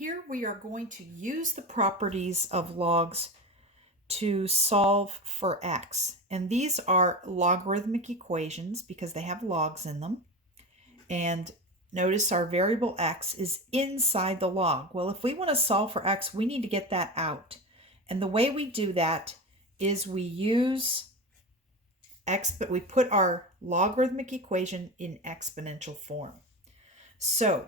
Here we are going to use the properties of logs to solve for x. And these are logarithmic equations because they have logs in them. And notice our variable x is inside the log. Well, if we want to solve for x, we need to get that out. And the way we do that is we use but we put our logarithmic equation in exponential form. So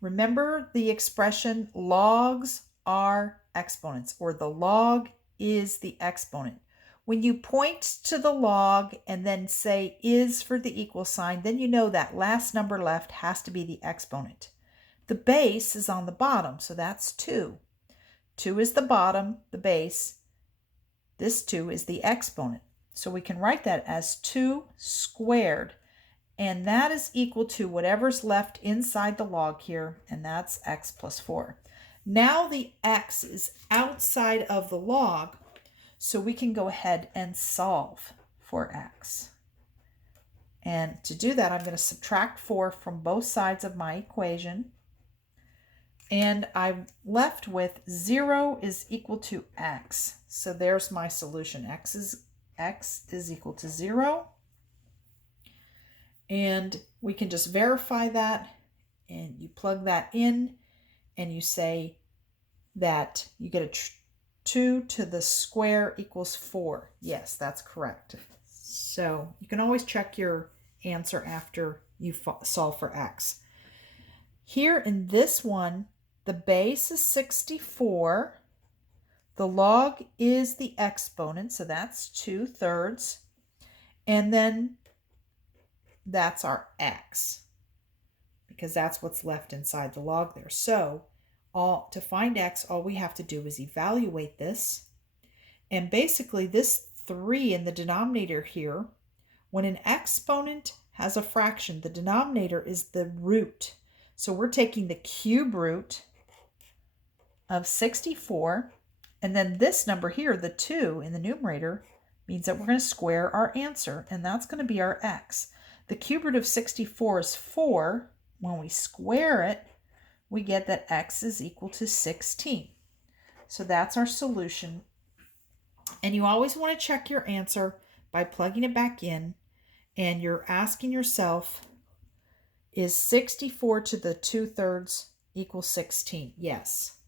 remember the expression logs are exponents, or the log is the exponent. When you point to the log and then say is for the equal sign, then you know that last number left has to be the exponent. The base is on the bottom, so that's 2. 2 is the bottom, the base. This 2 is the exponent. So we can write that as 2 squared. And that is equal to whatever's left inside the log here, and that's x plus 4. Now the x is outside of the log, so we can go ahead and solve for x. And to do that, I'm going to subtract 4 from both sides of my equation. And I'm left with 0 is equal to x. So there's my solution. X is equal to 0. And we can just verify that, and you plug that in, and you say that you get a 2 to the square equals 4. Yes, that's correct. So you can always check your answer after you solve for x. Here in this one, the base is 64. The log is the exponent, so that's 2/3. And then that's our x, because that's what's left inside the log there. So to find x, all we have to do is evaluate this. And basically this 3 in the denominator here, when an exponent has a fraction, the denominator is the root. So we're taking the cube root of 64, and then this number here, the 2 in the numerator, means that we're going to square our answer, and that's going to be our x. The cube root of 64 is 4. When we square it, we get that x is equal to 16. So that's our solution. And you always want to check your answer by plugging it back in. And you're asking yourself, is 64 to the 2/3 equal 16? Yes.